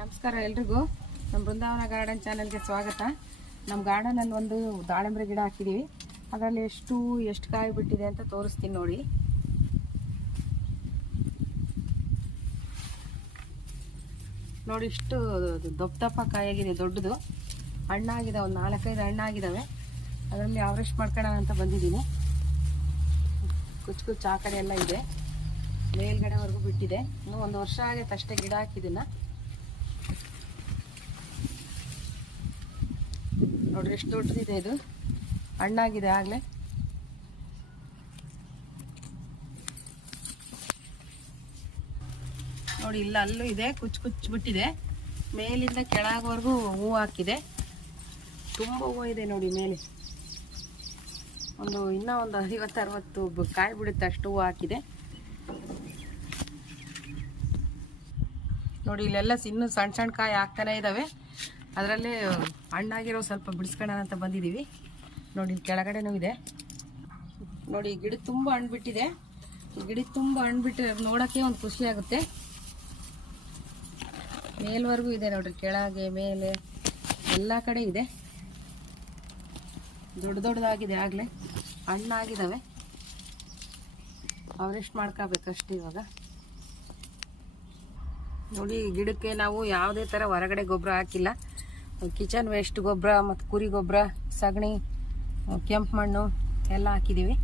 ನಮಸ್ಕಾರ ಎಲ್ರಿಗೂ ನಮ್ಮ ಬೃಂದಾವನ ಗಾರ್ಡನ್ ಚಾನೆಲ್ಗೆ ಸ್ವಾಗತ. ನಮ್ಮ ಗಾರ್ಡನಲ್ಲಿ ಒಂದು ದಾಳಿಂಬೆ ಗಿಡ ಹಾಕಿದ್ದೀವಿ. ಅದರಲ್ಲಿ ಎಷ್ಟು ಕಾಯಿ ಬಿಟ್ಟಿದೆ ಅಂತ ತೋರಿಸ್ತೀನಿ ನೋಡಿ. ನೋಡಿ ಇಷ್ಟು ದಪ್ಪ ಕಾಯಾಗಿದೆ, ದೊಡ್ಡದು ಹಣ್ಣಾಗಿದೆ. ಒಂದು 4-5 ಹಣ್ಣಾಗಿದ್ದಾವೆ. ಅದರಲ್ಲಿ ಆವರೇಸ್ಟ್ ಮಾಡ್ಕೊಳ್ಳೋಣ ಅಂತ ಬಂದಿದ್ದೀನಿ. ಕುಚ್ಚು ಆ ಕಡೆ ಎಲ್ಲ ಇದೆ, ಮೇಲ್ಗಡೆವರೆಗೂ ಬಿಟ್ಟಿದೆ. ಇನ್ನೂ 1 ವರ್ಷ ಆಗೈತೆ ಅಷ್ಟೇ ಗಿಡ ಹಾಕಿದ್ದನ್ನ. ನೋಡ್ರಿ ಎಷ್ಟು ದೊಡ್ಡದಿದೆ, ಇದು ಹಣ್ಣಾಗಿದೆ ಆಗಲೇ. ನೋಡಿ ಇಲ್ಲ ಅಲ್ಲೂ ಇದೆ, ಕುಚ್ಚು ಬಿಟ್ಟಿದೆ. ಮೇಲಿಂದ ಕೆಳಗವರೆಗೂ ಹೂವು ಹಾಕಿದೆ, ತುಂಬ ಹೂವು ಇದೆ ನೋಡಿ ಮೇಲೆ. ಇನ್ನೂ ಒಂದು 50-60 ಕಾಯಿ ಬಿಡುತ್ತೆ, ಅಷ್ಟು ಹೂವು ಹಾಕಿದೆ. ನೋಡಿ ಇಲ್ಲೆಲ್ಲ ಇನ್ನೂ ಸಣ್ಣ ಕಾಯಿ ಆಗ್ತಾನೆ ಇದ್ದಾವೆ. ಅದರಲ್ಲೇ ಹಣ್ಣಾಗಿರೋ ಸ್ವಲ್ಪ ಬಿಡಿಸ್ಕೊಳ್ಳೋಣ ಅಂತ ಬಂದಿದ್ದೀವಿ. ನೋಡಿ ಕೆಳಗಡೆನೂ ಇದೆ. ನೋಡಿ ಗಿಡ ತುಂಬ ಹಣ್ಣು ಬಿಟ್ಟಿದೆ. ಗಿಡ ತುಂಬ ಹಣ್ಣು ಬಿಟ್ಟು ನೋಡೋಕ್ಕೆ ಒಂದು ಖುಷಿ ಆಗುತ್ತೆ. ಮೇಲ್ವರೆಗೂ ಇದೆ ನೋಡ್ರಿ, ಕೆಳಗೆ ಮೇಲೆ ಎಲ್ಲ ಕಡೆ ಇದೆ. ದೊಡ್ಡದಾಗಿದೆ, ಆಗಲೇ ಹಣ್ಣಾಗಿದ್ದಾವೆ. ಅವರೆಷ್ಟು ಮಾಡ್ಕೋಬೇಕಷ್ಟೇ ಇವಾಗ. ನೋಡಿ ಗಿಡಕ್ಕೆ ನಾವು ಯಾವುದೇ ಥರ ಹೊರಗಡೆ ಗೊಬ್ಬರ ಹಾಕಿಲ್ಲ. ಕಿಚನ್ ವೇಸ್ಟ್ ಗೊಬ್ಬರ ಮತ್ತು ಕುರಿ ಗೊಬ್ಬರ, ಸಗಣಿ, ಕೆಂಪು ಮಣ್ಣು ಎಲ್ಲ ಹಾಕಿದ್ದೀವಿ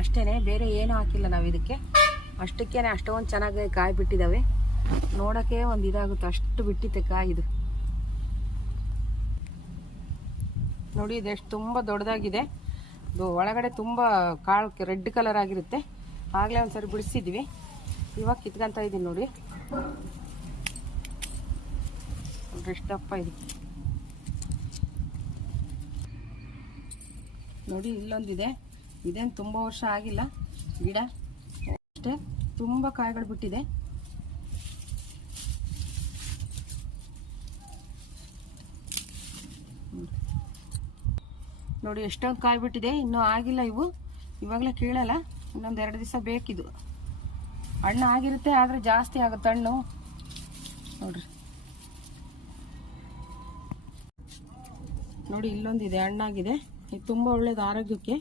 ಅಷ್ಟೇ, ಬೇರೆ ಏನೂ ಹಾಕಿಲ್ಲ ನಾವು ಇದಕ್ಕೆ. ಅಷ್ಟಕ್ಕೇ ಅಷ್ಟೊಂದು ಚೆನ್ನಾಗಿ ಕಾಯಿ ಬಿಟ್ಟಿದ್ದಾವೆ. ನೋಡೋಕ್ಕೆ ಒಂದು ಇದಾಗುತ್ತೆ, ಅಷ್ಟು ಬಿಟ್ಟಿತ್ತೆ ಕಾಯಿ. ಇದು ನೋಡಿ ಇದೆಷ್ಟು ತುಂಬ ದೊಡ್ಡದಾಗಿದೆ. ಒಳಗಡೆ ತುಂಬ ಕಾಳು ರೆಡ್ ಕಲರ್ ಆಗಿರುತ್ತೆ. ಆಗಲೇ ಒಂದ್ಸರಿ ಬಿಡಿಸಿದ್ವಿ, ಇವಾಗ ಕಿತ್ಕೊಂತ ಇದ್ದೀನಿ ನೋಡಿ. ಎಷ್ಟು ದಪ್ಪ ಇದೆ ನೋಡಿ. ಇಲ್ಲೊಂದಿದೆ, ಇದೇನು ತುಂಬ ವರ್ಷ ಆಗಿಲ್ಲ ಗಿಡ, ಅಷ್ಟೇ ತುಂಬ ಕಾಯಿಗಳು ಬಿಟ್ಟಿದೆ. ನೋಡಿ ಎಷ್ಟೊಂದು ಕಾಯಿ ಬಿಟ್ಟಿದೆ, ಇನ್ನೂ ಆಗಿಲ್ಲ ಇವು. ಇವಾಗಲೇ ಕೀಳಲ್ಲ, ಇನ್ನೊಂದು 2 ದಿವಸ ಬೇಕಿದು. ಹಣ್ಣು ಆಗಿರುತ್ತೆ, ಆದರೆ ಜಾಸ್ತಿ ಆಗುತ್ತೆ ಹಣ್ಣು. ನೋಡ್ರಿ ನೋಡಿ ಇಲ್ಲೊಂದಿದೆ, ಹಣ್ಣಾಗಿದೆ. ಇದು ತುಂಬ ಒಳ್ಳೇದು ಆರೋಗ್ಯಕ್ಕೆ.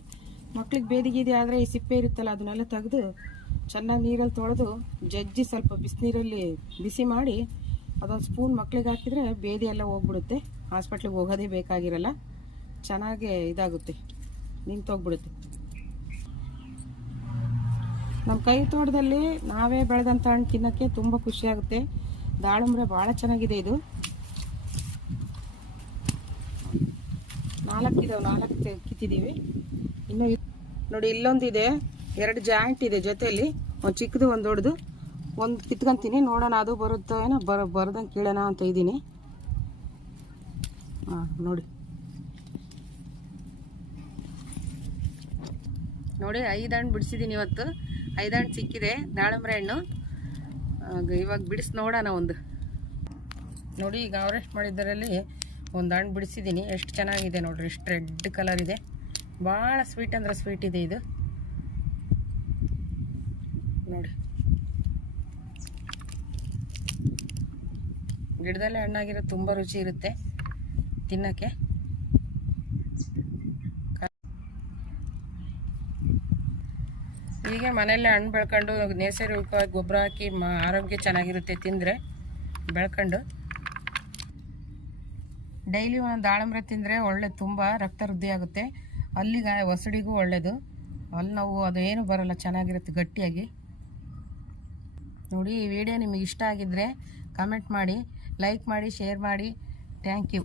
ಮಕ್ಳಿಗೆ ಬೇದಿಗಿದೆ ಆದರೆ ಈ ಸಿಪ್ಪೆ ಇರುತ್ತಲ್ಲ, ಅದನ್ನೆಲ್ಲ ತೆಗೆದು ಚೆನ್ನಾಗಿ ನೀರಲ್ಲಿ ತೊಳೆದು ಜಜ್ಜಿ ಸ್ವಲ್ಪ ಬಿಸಿನೀರಲ್ಲಿ ಬಿಸಿ ಮಾಡಿ ಅದೊಂದು ಸ್ಪೂನ್ ಮಕ್ಳಿಗೆ ಹಾಕಿದರೆ ಬೇದಿ ಎಲ್ಲ ಹೋಗ್ಬಿಡುತ್ತೆ. ಹಾಸ್ಪಿಟ್ಲಿಗೆ ಹೋಗೋದೇ ಬೇಕಾಗಿರಲ್ಲ, ಚೆನ್ನಾಗಿ ಇದಾಗುತ್ತೆ, ನಿಂತೋಗ್ಬಿಡುತ್ತೆ. ನಮ್ಮ ಕೈ ತೋಟದಲ್ಲಿ ನಾವೇ ಬೆಳೆದಂಥ ಹಣ್ಣು ತಿನ್ನೋಕ್ಕೆ ತುಂಬ ಖುಷಿಯಾಗುತ್ತೆ. ದಾಳಿಂಬೆ ಭಾಳ ಚೆನ್ನಾಗಿದೆ. ಇದು 4 ಇದಾವೆ, 4 ಕಿತ್ತಿದ್ದೀವಿ. ಇನ್ನು ನೋಡಿ ಇಲ್ಲೊಂದಿದೆ, 2 ಜಾಯಿಂಟ್ ಇದೆ ಜೊತೆಯಲ್ಲಿ, ಒಂದು ಚಿಕ್ಕದು ಒಂದು ದೊಡ್ಡದು. ಒಂದು ಕಿತ್ಕೊಂತೀನಿ, ನೋಡೋಣ ಅದು ಬರುತ್ತೋ ಏನೋ. ಬರ್ದಂಗೆ ಕೀಳೋಣ ಅಂತ ಇದ್ದೀನಿ. ನೋಡಿ 5 ಹಣ್ಣು ಬಿಡಿಸಿದ್ದೀನಿ ಇವತ್ತು. 5 ಹಣ್ಣು ಸಿಕ್ಕಿದೆ ದಾಳಿಂಬೆ ಹಣ್ಣು. ಇವಾಗ ಬಿಡಿಸಿ ನೋಡೋಣ ಒಂದು. ನೋಡಿ ಈಗ ಅವರೆಸ್ಟ್ ಮಾಡಿದ್ದರಲ್ಲಿ ಒಂದು ಹಣ್ಣು ಬಿಡಿಸಿದ್ದೀನಿ. ಎಷ್ಟು ಚೆನ್ನಾಗಿದೆ ನೋಡ್ರಿ, ಎಷ್ಟು ರೆಡ್ ಕಲರ್ ಇದೆ. ಭಾಳ ಸ್ವೀಟ್ ಅಂದರೆ ಸ್ವೀಟ್ ಇದೆ ಇದು. ನೋಡಿ ಗಿಡದಲ್ಲೇ ಹಣ್ಣಾಗಿರೋ ತುಂಬ ರುಚಿ ಇರುತ್ತೆ ತಿನ್ನೋಕ್ಕೆ. ಹೀಗೆ ಮನೆಯಲ್ಲೇ ಹಣ್ಣು ಬೆಳ್ಕೊಂಡು ನೈಸರ್ಗಿಕವಾಗಿ ಗೊಬ್ಬರ ಹಾಕಿ ಆರೋಗ್ಯ ಚೆನ್ನಾಗಿರುತ್ತೆ ತಿಂದರೆ, ಬೆಳ್ಕೊಂಡು. ಡೈಲಿ ಒಂದು ದಾಳಿಂಬೆ ತಿಂದರೆ ಒಳ್ಳೆ, ತುಂಬ ರಕ್ತ ವೃದ್ಧಿ ಆಗುತ್ತೆ. ಅಲ್ಲಿಗೆ ಹೊಸಡಿಗೂ ಒಳ್ಳೆಯದು. ಅಲ್ಲಿ ನಾವು ಅದೇನು ಬರೋಲ್ಲ, ಚೆನ್ನಾಗಿರುತ್ತೆ ಗಟ್ಟಿಯಾಗಿ. ನೋಡಿ ಈ ವಿಡಿಯೋ ನಿಮಗೆ ಇಷ್ಟ ಆಗಿದ್ದರೆ ಕಮೆಂಟ್ ಮಾಡಿ, ಲೈಕ್ ಮಾಡಿ, ಶೇರ್ ಮಾಡಿ. Thank you.